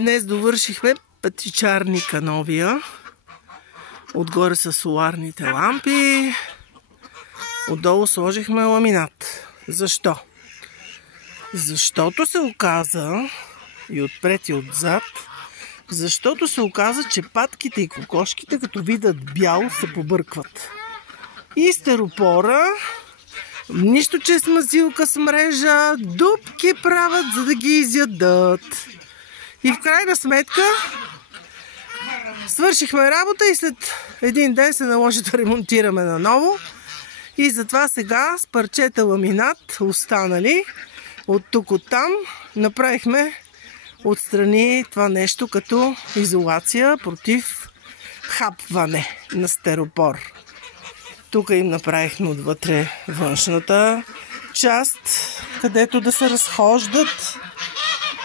Днес довършихме пътичарника новия. Отгоре са соларните лампи. Отдолу сложихме ламинат. Защо? Защото се оказа, и отпред и отзад, защото се оказа, че патките и кокошките, като видят бяло, се побъркват. И стеропора, нищо че с мазилка с мрежа, дупки правят, за да ги изядат. И в крайна сметка свършихме работа и след един ден се наложи да ремонтираме наново. И затова сега с парчета ламинат останали от тук от там направихме отстрани това нещо като изолация против хапване на стеропор. Тук им направихме отвътре външната част, където да се разхождат.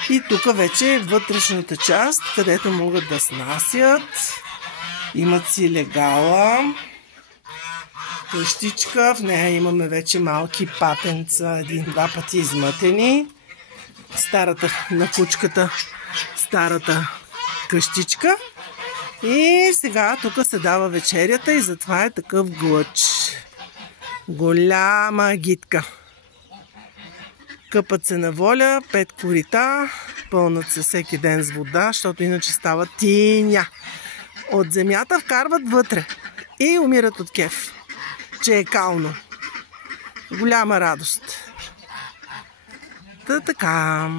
И тук вече е вътрешната част, където могат да снасят. Имат си легала. Къщичка, в нея имаме вече малки папенца, един-два пъти измътени. Старата на кучката, старата къщичка. И сега тук се дава вечерята и затова е такъв глъч. Голяма гитка. Къпат се на воля, 5 корита, пълнат се всеки ден с вода, защото иначе става тиня. От земята вкарват вътре и умират от кеф, че е кално. Голяма радост. Та така.